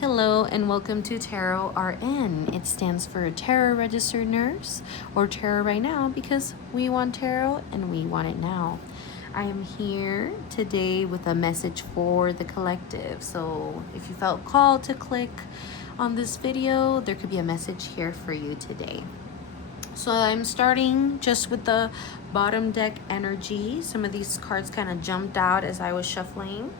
Hello and welcome to Tarot RN. It stands for Tarot Registered Nurse or Tarot Right Now because we want tarot and we want it now. I am here today with a message for the collective. So if you felt called to click on this video, there could be a message here for you today. So I'm starting just with the bottom deck energy. Some of these cards kind of jumped out as I was shuffling.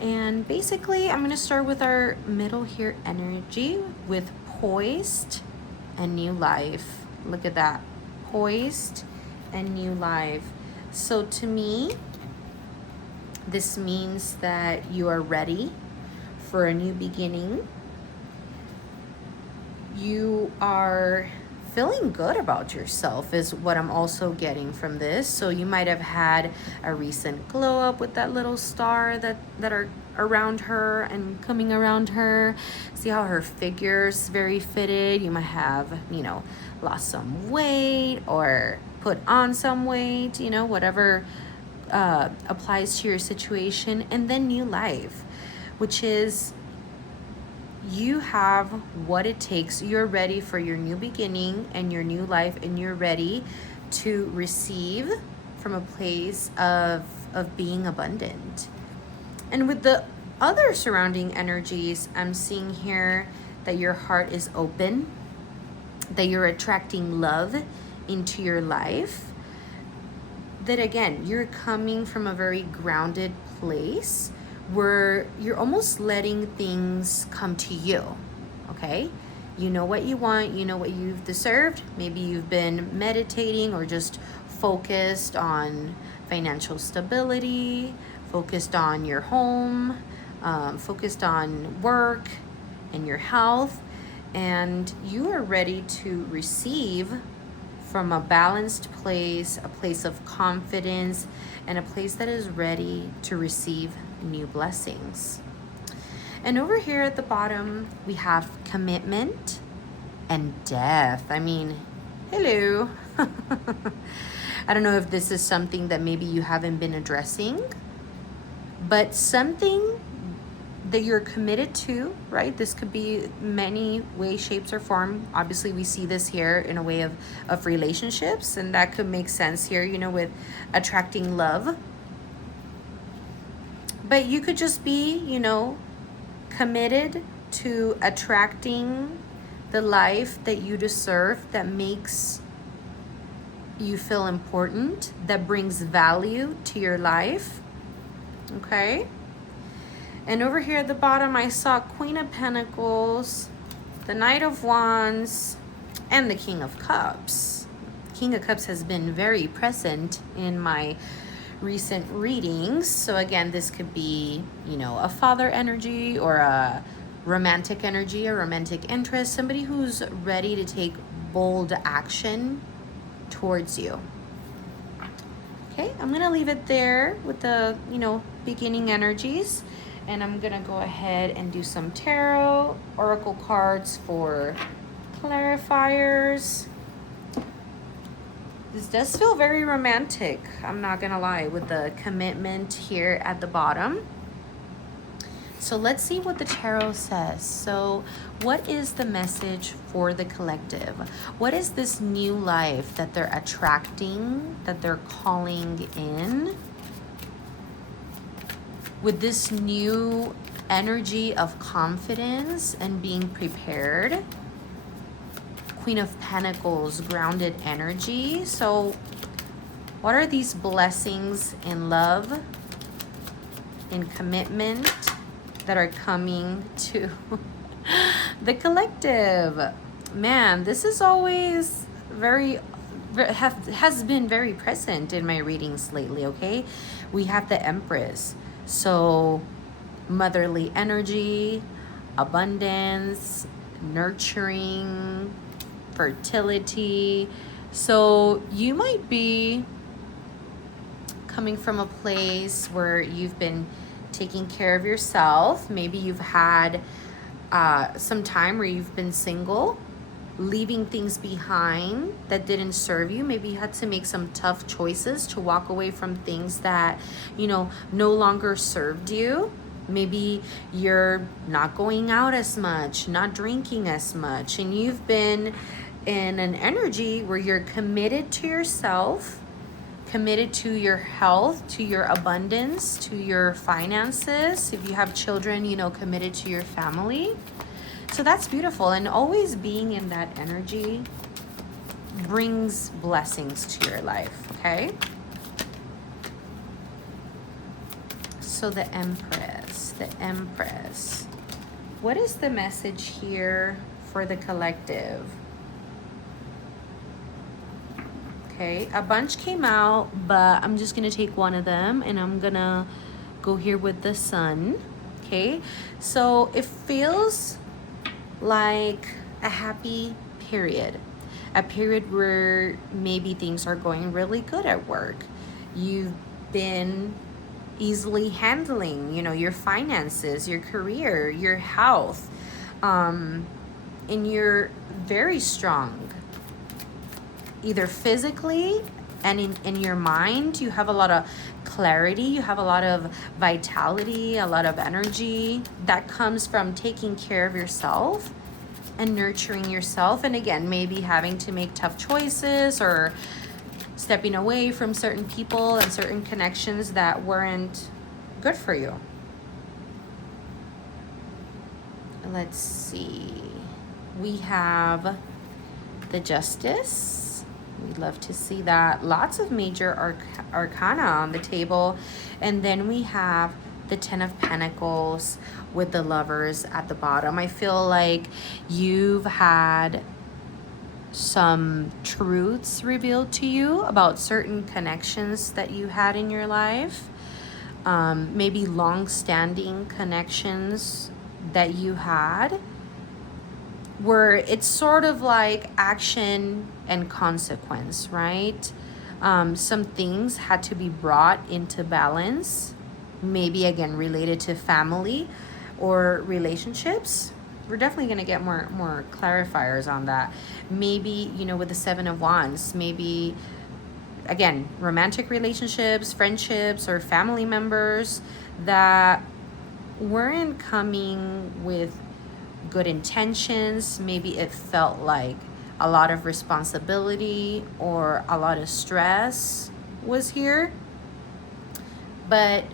And basically, I'm going to start with our middle here energy with poised and new life. Look at that. Poised and new life. So to me, this means that you are ready for a new beginning. You are feeling good about yourself is what I'm also getting from this. So you might have had a recent glow up with that little star that are around her and coming around her. See how her figure's very fitted. You might have, lost some weight or put on some weight, whatever applies to your situation. And then new life, which is you have what it takes. You're ready for your new beginning and your new life, and you're ready to receive from a place of being abundant. And with the other surrounding energies, I'm seeing here that your heart is open, that you're attracting love into your life, that again, you're coming from a very grounded place where you're almost letting things come to you, okay? You know what you want, you know what you've deserved. Maybe you've been meditating or just focused on financial stability, focused on your home, focused on work and your health, and you are ready to receive from a balanced place, a place of confidence, and a place that is ready to receive new blessings. And over here at the bottom, we have commitment and death. I mean, hello. I don't know if this is something that maybe you haven't been addressing, but something that you're committed to, right? This could be many ways, shapes, or form. Obviously, we see this here in a way of relationships, and that could make sense here, with attracting love. But you could just be, committed to attracting the life that you deserve, that makes you feel important, that brings value to your life, okay? And over here at the bottom, I saw Queen of Pentacles, the Knight of Wands, and the King of Cups. King of Cups has been very present in my recent readings. So again, this could be, a father energy or a romantic energy, a romantic interest, somebody who's ready to take bold action towards you. Okay, I'm going to leave it there with the, beginning energies. And I'm going to go ahead and do some tarot oracle cards for clarifiers. This does feel very romantic, I'm not going to lie, with the commitment here at the bottom. So let's see what the tarot says. So what is the message for the collective? What is this new life that they're attracting, that they're calling in? With this new energy of confidence and being prepared. Queen of Pentacles, grounded energy. So what are these blessings in love, in commitment that are coming to the collective? Man, this is always has been very present in my readings lately, okay? We have the Empress. So motherly energy, abundance, nurturing, fertility. So you might be coming from a place where you've been taking care of yourself. Maybe you've had some time where you've been single, leaving things behind that didn't serve you. Maybe you had to make some tough choices to walk away from things that, no longer served you. Maybe you're not going out as much, not drinking as much, and you've been in an energy where you're committed to yourself, committed to your health, to your abundance, to your finances. If you have children, you know, committed to your family. So that's beautiful. And always being in that energy brings blessings to your life, okay? So the Empress, the Empress. What is the message here for the collective? Okay, a bunch came out, but I'm just gonna take one of them and I'm gonna go here with the Sun. Okay, so it feels like a happy period, a period where maybe things are going really good at work. You've been easily handling, you know, your finances, your career, your health, and you're very strong, either physically and in your mind. You have a lot of clarity, you have a lot of vitality, a lot of energy that comes from taking care of yourself and nurturing yourself. And again, maybe having to make tough choices or stepping away from certain people and certain connections that weren't good for you. Let's see. We have the Justice. We'd love to see that. Lots of major arcana on the table. And then we have the Ten of Pentacles with the Lovers at the bottom. I feel like you've had some truths revealed to you about certain connections that you had in your life. Maybe long-standing connections that you had, where it's sort of like action and consequence, right? Some things had to be brought into balance, maybe again related to family or relationships. We're definitely going to get more clarifiers on that. Maybe, you know, with the Seven of Wands, maybe again, romantic relationships, friendships, or family members that weren't coming with good intentions. Maybe it felt like a lot of responsibility or a lot of stress was here. But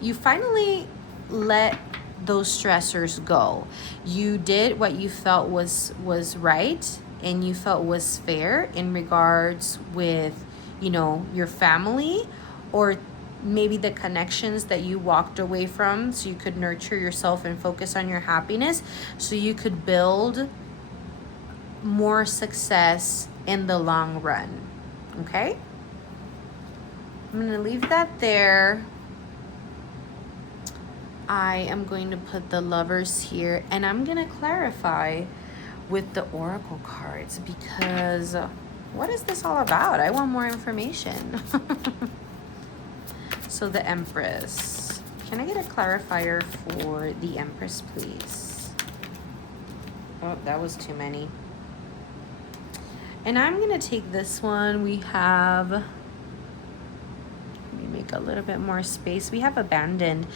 you finally let those stressors go. You did what you felt was right and you felt was fair in regards with, you know, your family, or maybe the connections that you walked away from, so you could nurture yourself and focus on your happiness, so you could build more success in the long run. Okay? I'm going to leave that there. I am going to put the Lovers here, and I'm going to clarify with the Oracle cards, because what is this all about? I want more information. So the Empress. Can I get a clarifier for the Empress, please? Oh, that was too many. And I'm going to take this one. We have, let me make a little bit more space. We have Abandoned.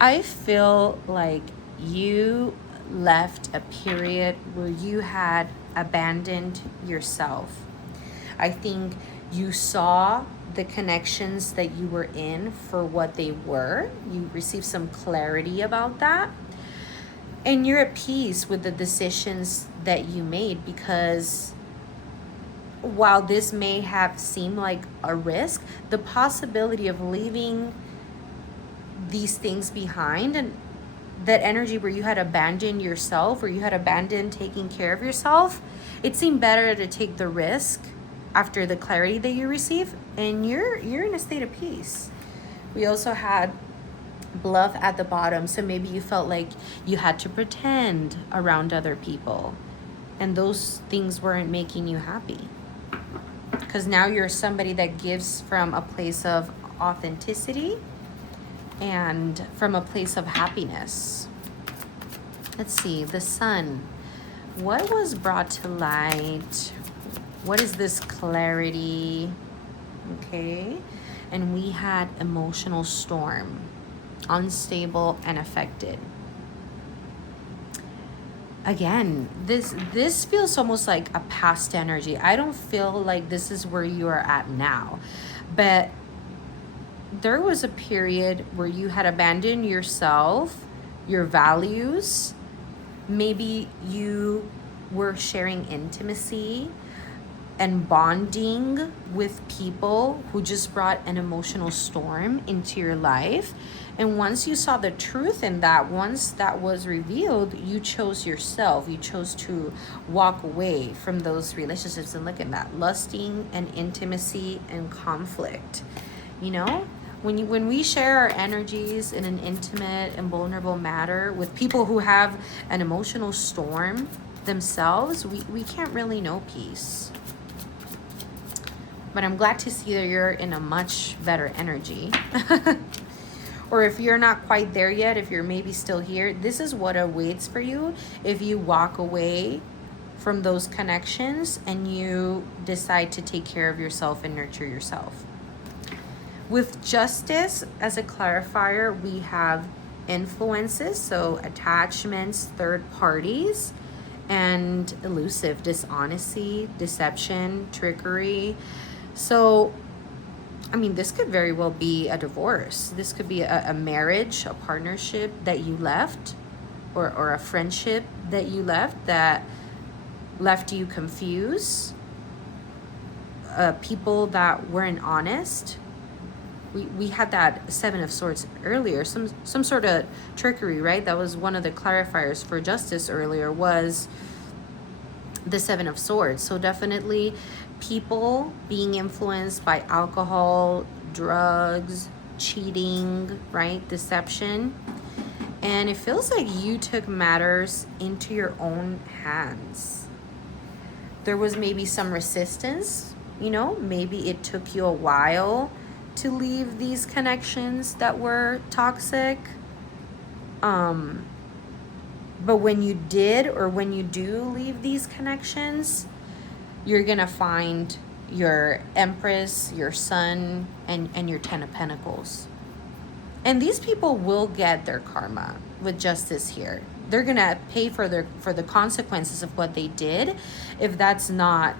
I feel like you left a period where you had abandoned yourself. I think you saw the connections that you were in for what they were. You received some clarity about that. And you're at peace with the decisions that you made, because while this may have seemed like a risk, the possibility of leaving these things behind, and that energy where you had abandoned yourself, or you had abandoned taking care of yourself, it seemed better to take the risk after the clarity that you receive, and you're in a state of peace. We also had Bluff at the bottom, so maybe you felt like you had to pretend around other people, and those things weren't making you happy, because now you're somebody that gives from a place of authenticity and from a place of happiness. Let's see, the Sun. What was brought to light? What is this clarity? Okay. And we had Emotional Storm. unstable, and affected. Again, this feels almost like a past energy. I don't feel like this is where you are at now, but there was a period where you had abandoned yourself, your values. Maybe you were sharing intimacy and bonding with people who just brought an emotional storm into your life. And once you saw the truth in that, once that was revealed, you chose yourself. You chose to walk away from those relationships. And look at that, lusting and intimacy and conflict. You know, when we share our energies in an intimate and vulnerable manner with people who have an emotional storm themselves, we can't really know peace. But I'm glad to see that you're in a much better energy. Or if you're not quite there yet, if you're maybe still here, this is what awaits for you if you walk away from those connections and you decide to take care of yourself and nurture yourself. With justice as a clarifier, we have influences, so attachments, third parties, and elusive, dishonesty, deception, trickery. So, I mean, this could very well be a divorce. This could be a marriage, a partnership that you left, or a friendship that you left that left you confused. People that weren't honest. We had that Seven of Swords earlier, some sort of trickery, right? That was one of the clarifiers for justice earlier, was the Seven of Swords. So definitely people being influenced by alcohol, drugs, cheating, right? Deception. And it feels like you took matters into your own hands. There was maybe some resistance, you know, maybe it took you a while to leave these connections that were toxic. But when you did, or when you do leave these connections, you're gonna find your Empress, your Sun, and your Ten of Pentacles. And these people will get their karma with justice here. They're gonna pay for the consequences of what they did if that's not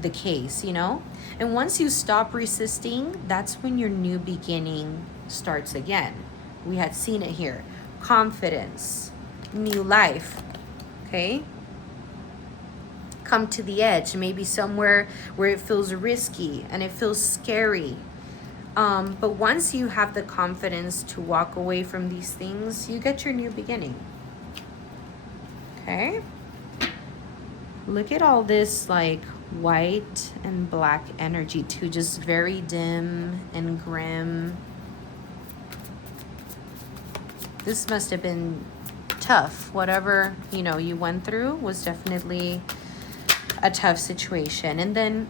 the case, you know? And once you stop resisting, that's when your new beginning starts again. We had seen it here. Confidence, new life, okay? Come to the edge, maybe somewhere where it feels risky and it feels scary. But once you have the confidence to walk away from these things, you get your new beginning. Okay? Look at all this like white and black energy too, just very dim and grim. This must have been tough. Whatever, you know, you went through was definitely a tough situation. And then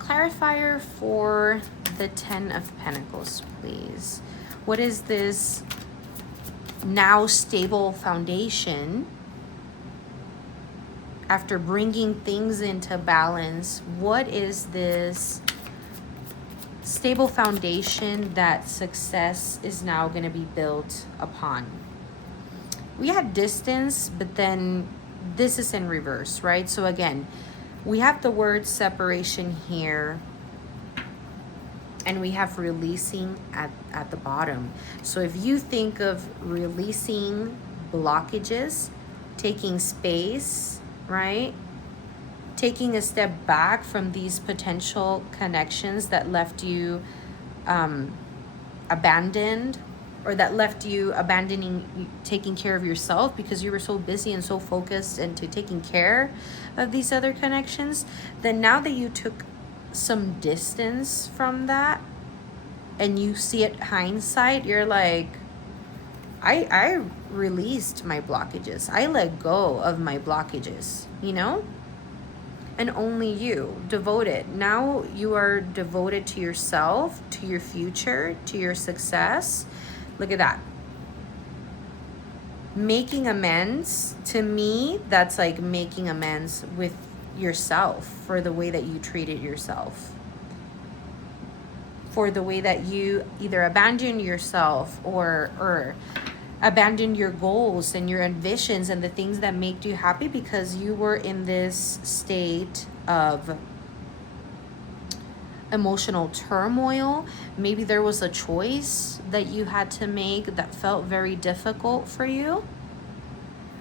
clarifier for the Ten of Pentacles, please. What is this now stable foundation? After bringing things into balance, what is this stable foundation that success is now going to be built upon? We had distance, but then this is in reverse, right? So again, we have the word separation here, and we have releasing at the bottom. So if you think of releasing blockages, taking space, right? Taking a step back from these potential connections that left you abandoned, or that left you abandoning taking care of yourself because you were so busy and so focused into taking care of these other connections. Then now that you took some distance from that and you see it hindsight, you're like, I released my blockages. I let go of my blockages, you know? And only you, devoted. Now you are devoted to yourself, to your future, to your success. Look at that. Making amends, to me, that's like making amends with yourself for the way that you treated yourself. for the way that you either abandoned yourself or abandoned your goals and your ambitions and the things that make you happy because you were in this state of emotional turmoil. Maybe there was a choice that you had to make that felt very difficult for you.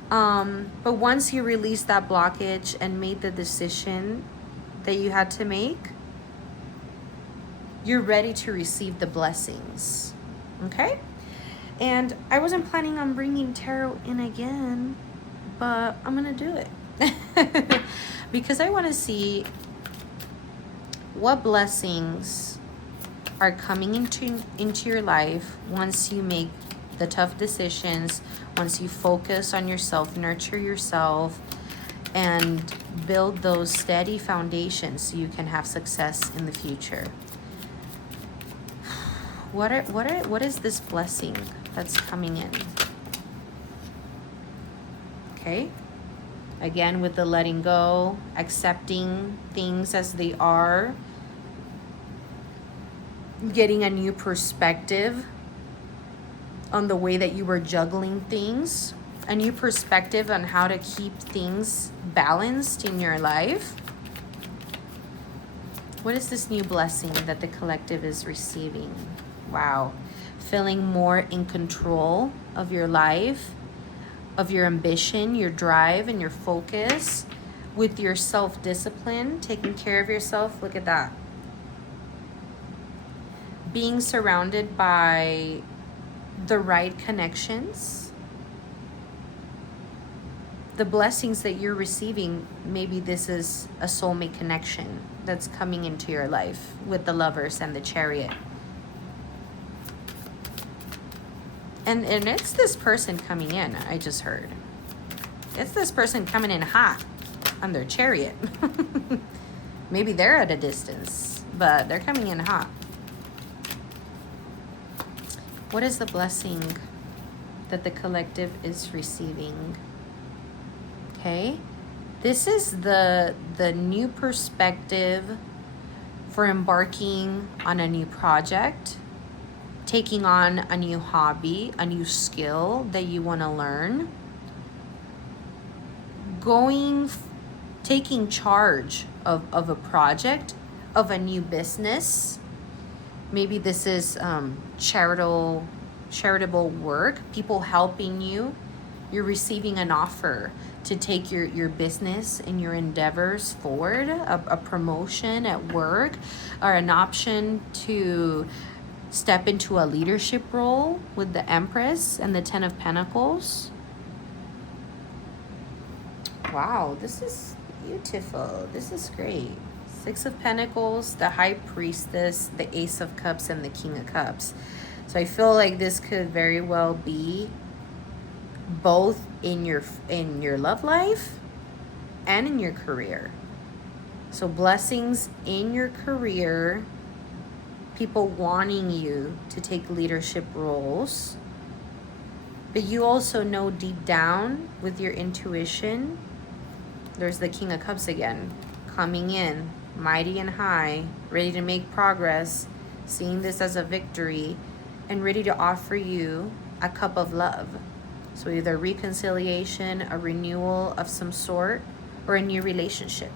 But once you released that blockage and made the decision that you had to make, you're ready to receive the blessings. Okay? And I wasn't planning on bringing tarot in again, but I'm going to do it. Because I want to see what blessings are coming into your life once you make the tough decisions, once you focus on yourself, nurture yourself, and build those steady foundations so you can have success in the future. What is this blessing that's coming in? Okay. Again, with the letting go, accepting things as they are, getting a new perspective on the way that you were juggling things, a new perspective on how to keep things balanced in your life. What is this new blessing that the collective is receiving? Wow. Feeling more in control of your life, of your ambition, your drive, and your focus, with your self-discipline, taking care of yourself. Look at that. Being surrounded by the right connections. The blessings that you're receiving, maybe this is a soulmate connection that's coming into your life with the Lovers and the Chariot. And it's this person coming in, I just heard. It's this person coming in hot on their chariot. Maybe they're at a distance, but they're coming in hot. What is the blessing that the collective is receiving? Okay. This is the new perspective for embarking on a new project, taking on a new hobby, a new skill that you want to learn, taking charge of a project, of a new business. Maybe this is charitable work, people helping you. You're receiving an offer to take your business and your endeavors forward, a promotion at work, or an option to step into a leadership role with the Empress and the Ten of Pentacles. Wow, this is beautiful. This is great. Six of Pentacles, the High Priestess, the Ace of Cups, and the King of Cups. So I feel like this could very well be both in your love life and in your career. So blessings in your career, people wanting you to take leadership roles, but you also know deep down with your intuition, there's the King of Cups again, coming in, mighty and high, ready to make progress, seeing this as a victory, and ready to offer you a cup of love. So either reconciliation, a renewal of some sort, or a new relationship.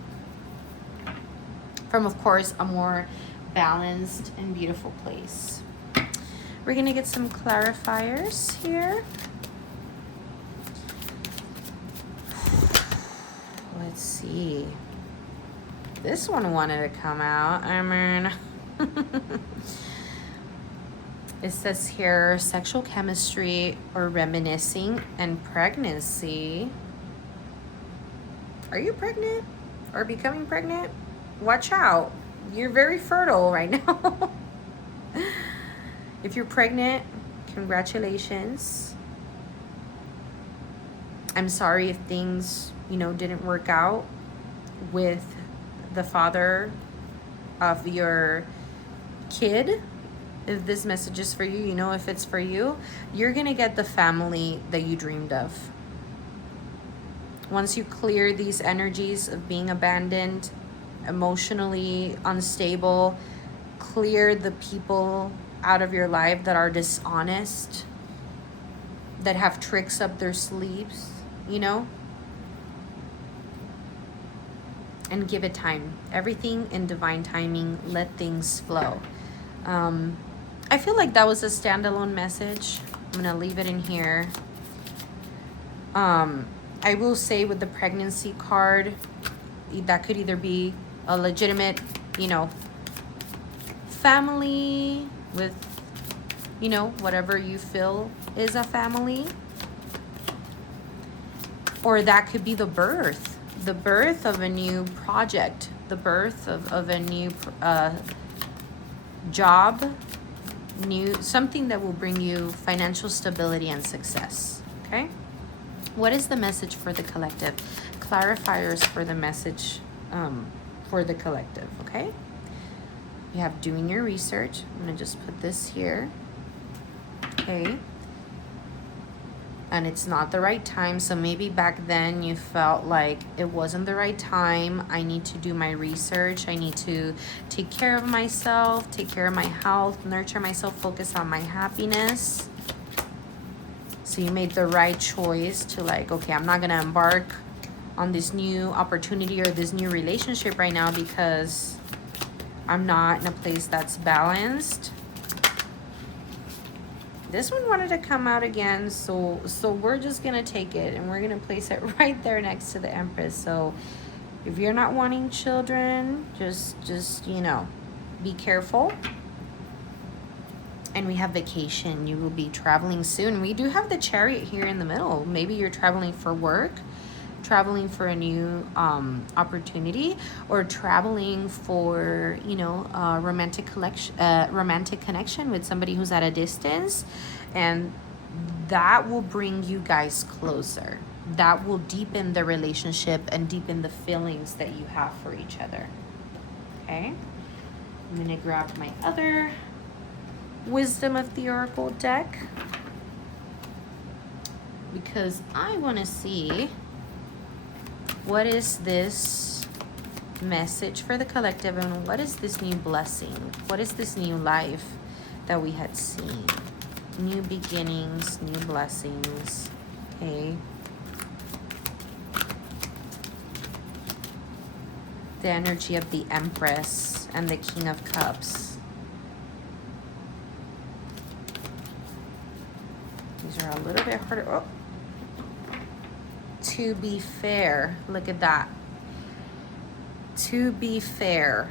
From, of course, a more balanced and beautiful place. We're going to get some clarifiers here. Let's see. This one wanted to come out. I mean, it says here, sexual chemistry or reminiscing and pregnancy. Are you pregnant or becoming pregnant? Watch out. You're very fertile right now. If you're pregnant, congratulations. I'm sorry if things, didn't work out with the father of your kid. If this message is for you, if it's for you, you're going to get the family that you dreamed of. Once you clear these energies of being abandoned, emotionally unstable, clear the people out of your life that are dishonest, that have tricks up their sleeves, you know? And give it time. Everything in divine timing. Let things flow. I feel like that was a standalone message. I'm going to leave it in here. I will say with the pregnancy card, that could either be a legitimate, you know, family with, you know, whatever you feel is a family. Or that could be the birth of a new project, the birth of a new job, something that will bring you financial stability and success. Okay? What is the message for the collective? Clarifiers for the message for the collective, okay? You have doing your research. I'm going to just put this here. Okay. And it's not the right time. So maybe back then you felt like it wasn't the right time. I need to do my research. I need to take care of myself, take care of my health, nurture myself, focus on my happiness. So you made the right choice to like, okay, I'm not going to embark on this new opportunity or this new relationship right now because I'm not in a place that's balanced. This one wanted to come out again, so we're just going to take it and we're going to place it right there next to the Empress. So if you're not wanting children, just you know, be careful. And we have vacation. You will be traveling soon. We do have the Chariot here in the middle. Maybe you're traveling for work, traveling for a new opportunity, or traveling for, you know, romantic connection with somebody who's at a distance. And that will bring you guys closer. That will deepen the relationship and deepen the feelings that you have for each other. Okay? I'm going to grab my other Wisdom of the Oracle deck because I want to see what is this message for the collective and what is this new blessing? What is this new life that we had seen? New beginnings, new blessings. Okay. The energy of the Empress and the King of Cups. These are a little bit harder. Oh. To be fair. Look at that. To be fair.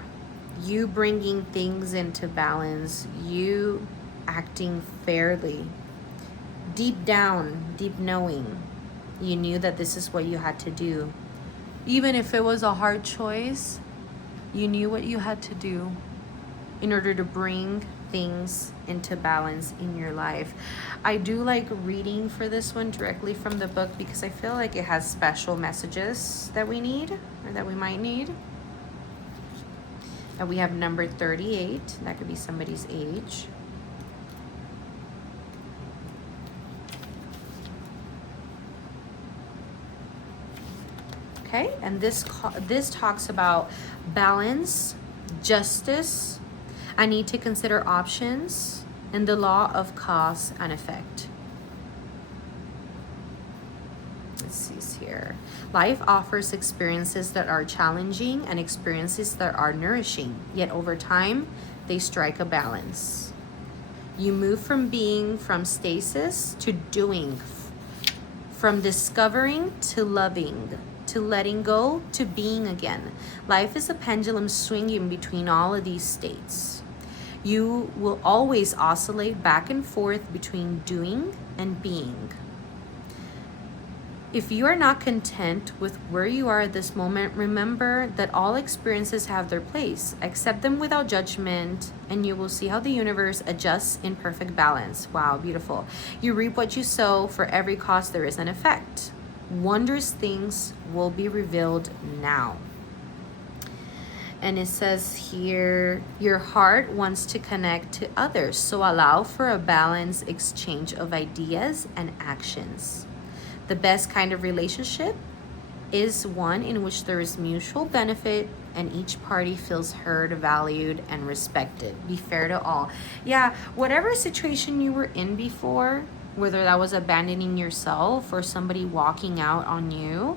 You bringing things into balance. You acting fairly. Deep down, deep knowing. You knew that this is what you had to do. Even if it was a hard choice, you knew what you had to do in order to bring things into balance in your life. I do like reading for this one directly from the book because I feel like it has special messages that we need or that we might need. And we have number 38. That could be somebody's age. Okay, and this talks about balance, justice. I need to consider options and the law of cause and effect. Let's see here. Life offers experiences that are challenging and experiences that are nourishing. Yet over time, they strike a balance. You move from being, from stasis to doing, from discovering to loving, to letting go to being again. Life is a pendulum swinging between all of these states. You will always oscillate back and forth between doing and being. If you are not content with where you are at this moment, remember that all experiences have their place. Accept them without judgment, and you will see how the universe adjusts in perfect balance. Wow, beautiful. You reap what you sow. For every cause there is an effect. Wondrous things will be revealed now. And it says here, your heart wants to connect to others, so allow for a balanced exchange of ideas and actions. The best kind of relationship is one in which there is mutual benefit and each party feels heard, valued, and respected. Be fair to all. Yeah, whatever situation you were in before, whether that was abandoning yourself or somebody walking out on you,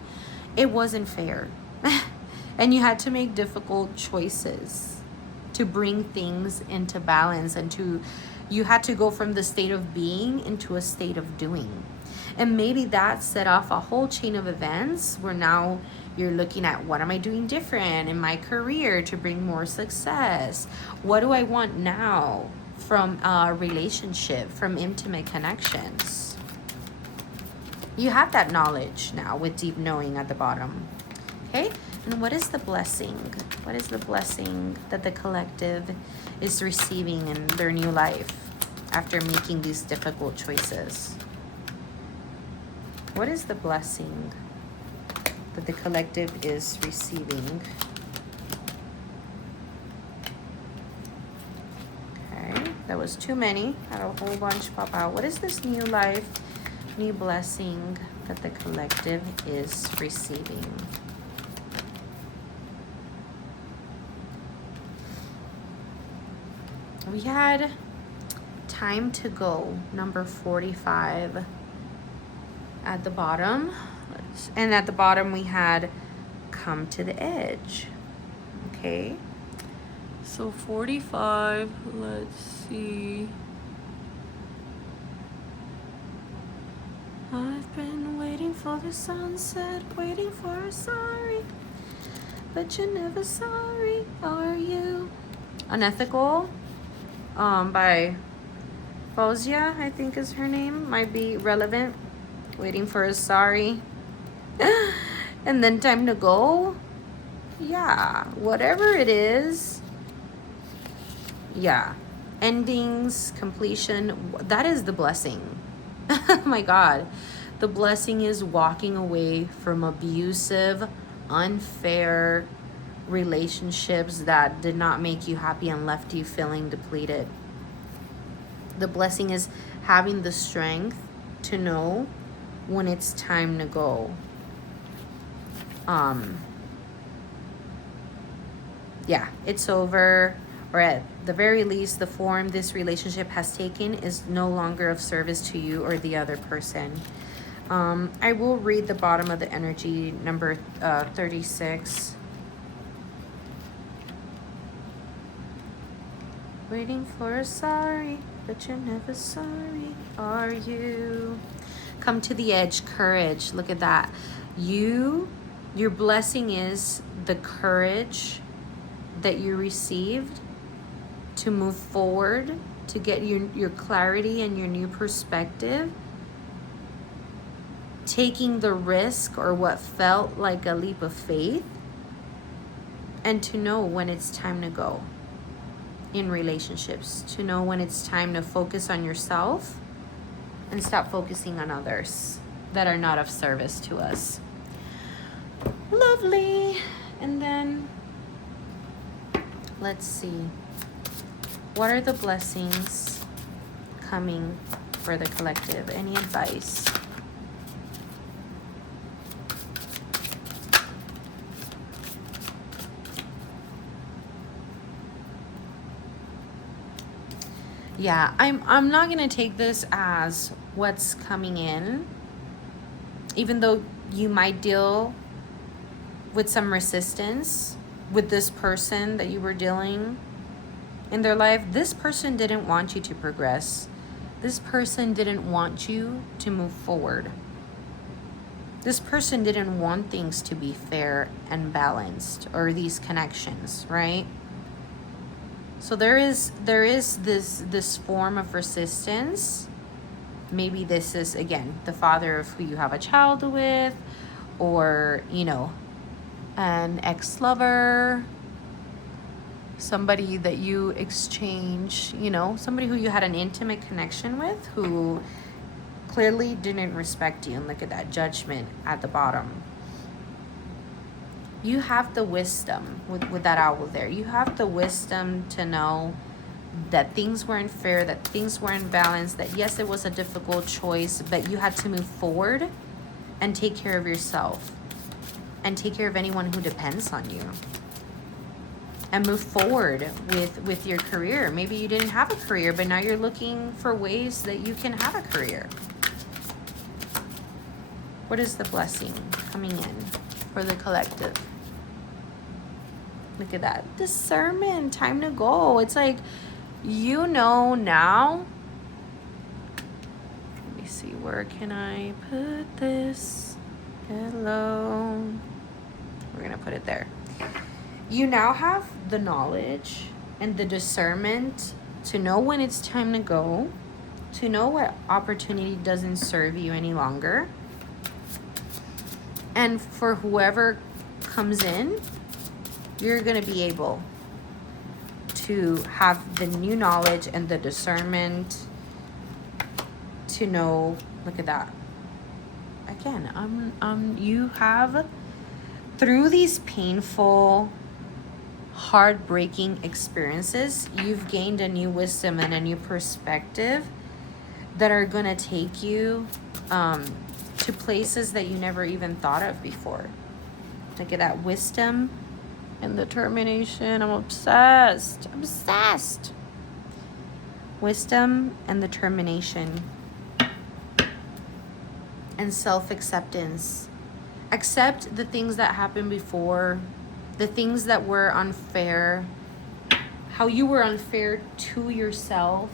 it wasn't fair. And you had to make difficult choices to bring things into balance, and you had to go from the state of being into a state of doing. And maybe that set off a whole chain of events where now you're looking at, what am I doing different in my career to bring more success? What do I want now from a relationship, from intimate connections? You have that knowledge now with deep knowing at the bottom. Okay? And what is the blessing? What is the blessing that the collective is receiving in their new life after making these difficult choices? What is the blessing that the collective is receiving? Okay, that was too many. Had a whole bunch pop out. What is this new life, new blessing that the collective is receiving? We had time to go, number 45 at the bottom. And at the bottom we had come to the edge. Okay. So 45, let's see. I've been waiting for the sunset, waiting for a sorry, but you're never sorry, are you? Unethical, by Fozia, I think is her name, might be relevant. Waiting for a sorry. And then time to go. Yeah, whatever it is. Yeah, endings, completion, that is the blessing. Oh my God, the blessing is walking away from abusive, unfair relationships that did not make you happy and left you feeling depleted. The blessing is having the strength to know when it's time to go. Yeah, it's over, or at the very least, the form this relationship has taken is no longer of service to you or the other person. I will read the bottom of the energy, number 36. Waiting for a sorry, but you're never sorry, are you? Come to the edge, courage. Look at that. Your blessing is the courage that you received to move forward, to get your clarity and your new perspective, taking the risk or what felt like a leap of faith, and to know when it's time to go in relationships, to know when it's time to focus on yourself and stop focusing on others that are not of service to us. Lovely. And then let's see, what are the blessings coming for the collective? Any advice? Yeah, I'm not gonna take this as what's coming in, even though you might deal with some resistance with this person that you were dealing in their life. This person didn't want you to progress. This person didn't want you to move forward. This person didn't want things to be fair and balanced, or these connections, right? So there is this form of resistance. Maybe this is, again, the father of who you have a child with, or, you know, an ex-lover, somebody that you exchange, you know, somebody who you had an intimate connection with who clearly didn't respect you. And look at that judgment at the bottom. You have the wisdom with that owl there. You have the wisdom to know that things weren't fair, that things weren't balanced, that yes, it was a difficult choice, but you had to move forward and take care of yourself. and take care of anyone who depends on you. And move forward with your career. Maybe you didn't have a career, but now you're looking for ways that you can have a career. What is the blessing coming in for the collective? Look at that. Discernment, time to go. It's like, you know now. Let me see, where can I put this? Hello. We're gonna put it there. You now have the knowledge and the discernment to know when it's time to go, to know what opportunity doesn't serve you any longer. And for whoever comes in, you're going to be able to have the new knowledge and the discernment to know. Look at that. Again, you have, through these painful, heartbreaking experiences, you've gained a new wisdom and a new perspective that are going to take you to places that you never even thought of before. Look at that wisdom and determination. I'm obsessed. Wisdom and determination and self-acceptance. Accept the things that happened before, the things that were unfair, how you were unfair to yourself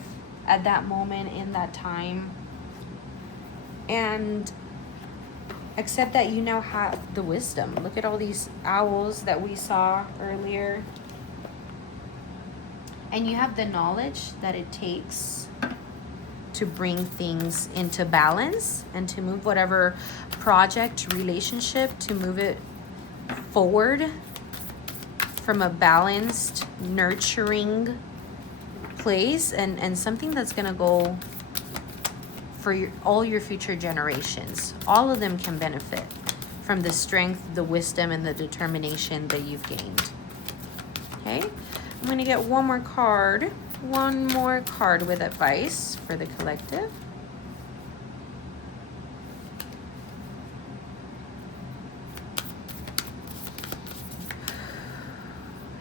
at that moment in that time. And accept that you now have the wisdom. Look at all these owls that we saw earlier. And you have the knowledge that it takes to bring things into balance and to move whatever project, relationship, to move it forward from a balanced, nurturing place, and something that's going to go for all your future generations. All of them can benefit from the strength, the wisdom, and the determination that you've gained. Okay, I'm going to get one more card with advice for the collective.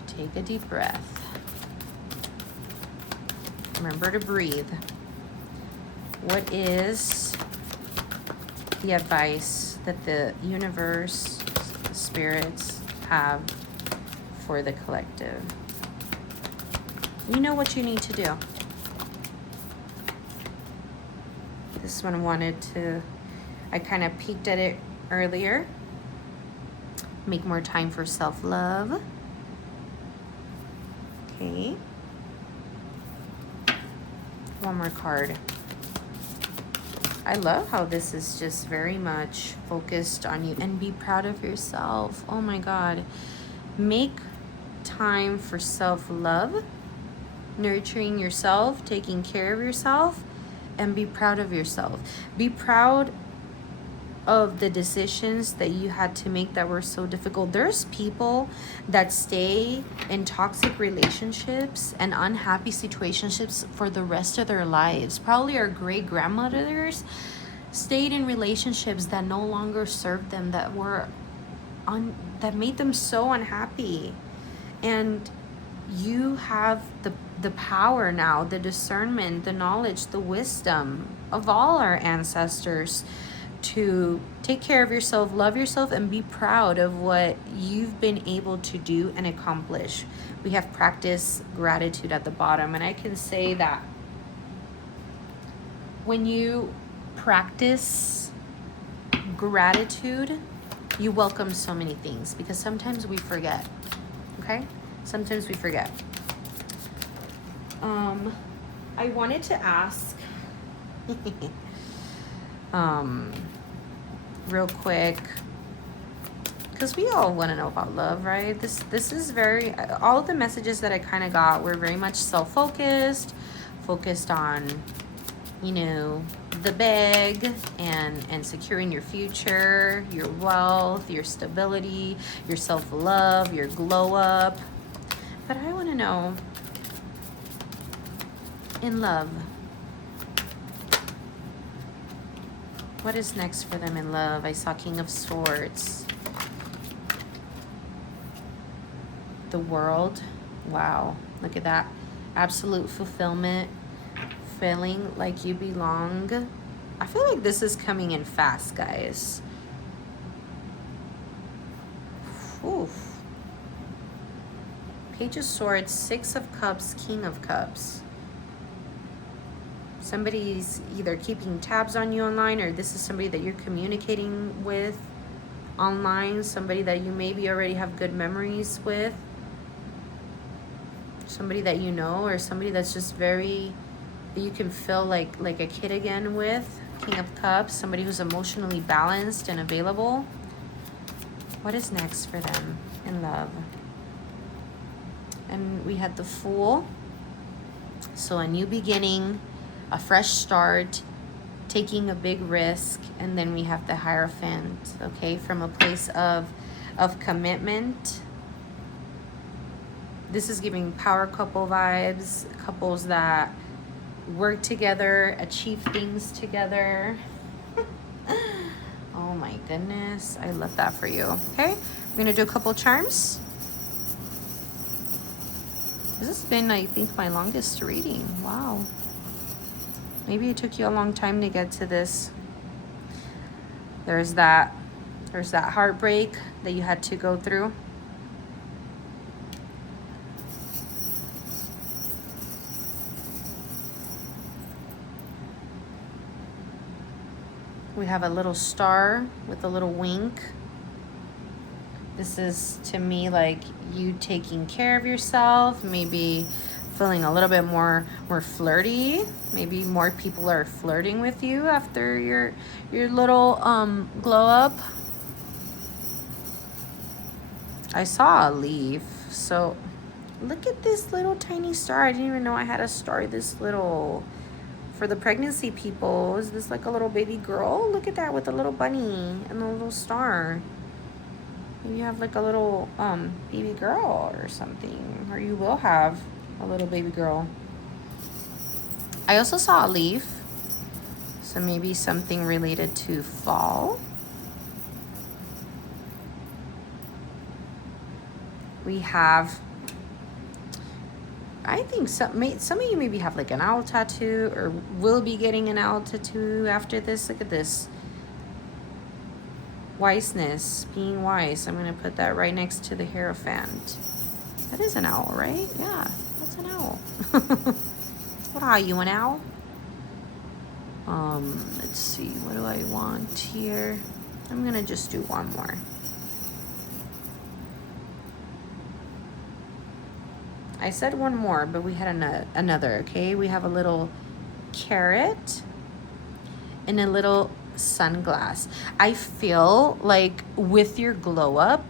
Take a deep breath. Remember to breathe. What is the advice that the universe, the spirits have for the collective? You know what you need to do. This one wanted to, I kind of peeked at it earlier. Make more time for self-love. Okay. One more card. I love how this is just very much focused on you. And be proud of yourself. Oh my God. Make time for self-love, nurturing yourself, taking care of yourself, and be proud of yourself. Be proud of the decisions that you had to make that were so difficult. There's people that stay in toxic relationships and unhappy situationships for the rest of their lives. Probably our great grandmothers stayed in relationships that no longer served them, that made them so unhappy. And you have the power now, the discernment, the knowledge, the wisdom of all our ancestors to take care of yourself, love yourself, and be proud of what you've been able to do and accomplish. We have practice gratitude at the bottom, and I can say that when you practice gratitude, you welcome so many things, because sometimes we forget, okay? Sometimes we forget. I wanted to ask real quick, because we all want to know about love, right? This is very, all of the messages that I kind of got were very much self-focused, focused on, you know, the bag and securing your future, your wealth, your stability, your self-love, your glow up. But I want to know, in love, what is next for them in love? I saw King of Swords. the world. Wow, look at that. Absolute fulfillment, feeling like you belong. I feel like this is coming in fast, guys. Oof. Page of Swords, Six of Cups, King of Cups. Somebody's either keeping tabs on you online, or this is somebody that you're communicating with online, somebody that you maybe already have good memories with, somebody that you know, or somebody that's just very, that you can feel like a kid again with. King of Cups, somebody who's emotionally balanced and available. What is next for them in love? And we had the Fool. So a new beginning, a fresh start, taking a big risk. And then we have the Hierophant, okay, from a place of commitment. This is giving power couple vibes, couples that work together, achieve things together. Oh my goodness, I love that for you. Okay, we're gonna do a couple charms. This has been, I think, my longest reading. Wow. Maybe it took you a long time to get to this. There's that heartbreak that you had to go through. We have a little star with a little wink. This is, to me, like you taking care of yourself, maybe feeling a little bit more flirty. Maybe more people are flirting with you after your little glow up. I saw a leaf. So look at this little tiny star. I didn't even know I had a star this little. For the pregnancy people, is this like a little baby girl? Look at that, with a little bunny and a little star. You have like a little baby girl or something, or you will have a little baby girl. I also saw a leaf, so maybe something related to fall. We have, I think some of you maybe have like an owl tattoo, or will be getting an owl tattoo after this. Look at this. Wiseness, being wise. I'm going to put that right next to the Hierophant. That is an owl, right? Yeah, that's an owl. What are you, an owl? Let's see. What do I want here? I'm going to just do one more. I said one more, but we had another, okay? We have a little carrot and a little sunglass. I feel like with your glow up,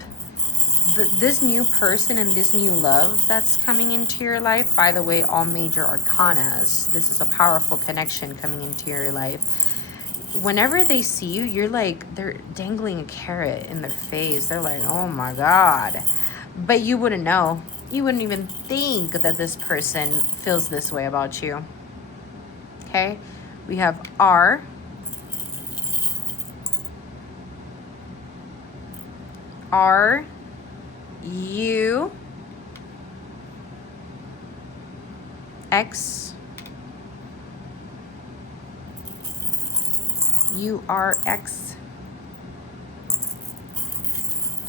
this new person and this new love that's coming into your life, by the way, all major arcanas, this is a powerful connection coming into your life. Whenever they see you, you're like, they're dangling a carrot in their face. They're like, oh my God. But you wouldn't know. You wouldn't even think that this person feels this way about you. Okay? We have R. R. U. X. URX.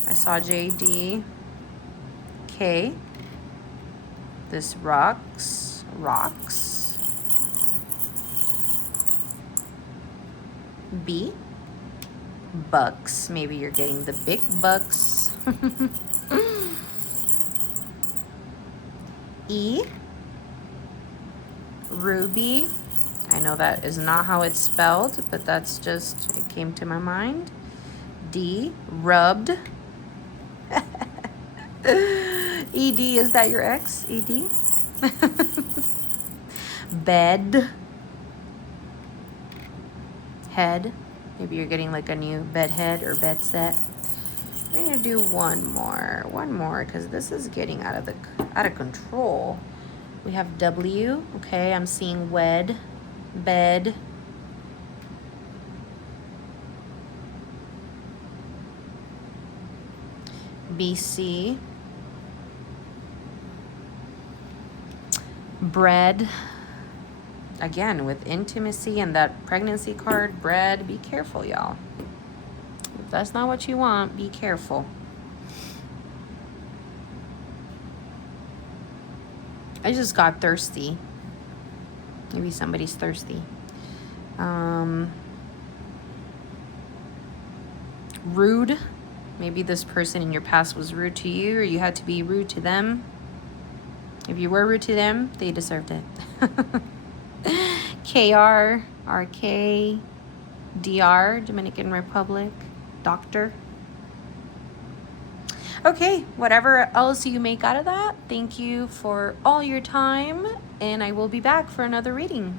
I saw JD. K. This rocks. B. Bucks. Maybe you're getting the big bucks. E. Ruby. I know that is not how it's spelled, but that's just, it came to my mind. D. Rubbed. ED, is that your ex? ED? Bed. Head. Maybe you're getting like a new bed head or bed set. We're gonna do one more, because this is getting out of control. We have W. Okay, I'm seeing wed, bed. BC. bread. Again, with intimacy and that pregnancy card, bread, be careful, y'all. If that's not what you want, be careful. I just got thirsty. Maybe somebody's thirsty. Rude. Maybe this person in your past was rude to you, or you had to be rude to them. If you were rude to them, they deserved it. KR, RK, DR, Dominican Republic, doctor. Okay, whatever else you make out of that, thank you for all your time, and I will be back for another reading.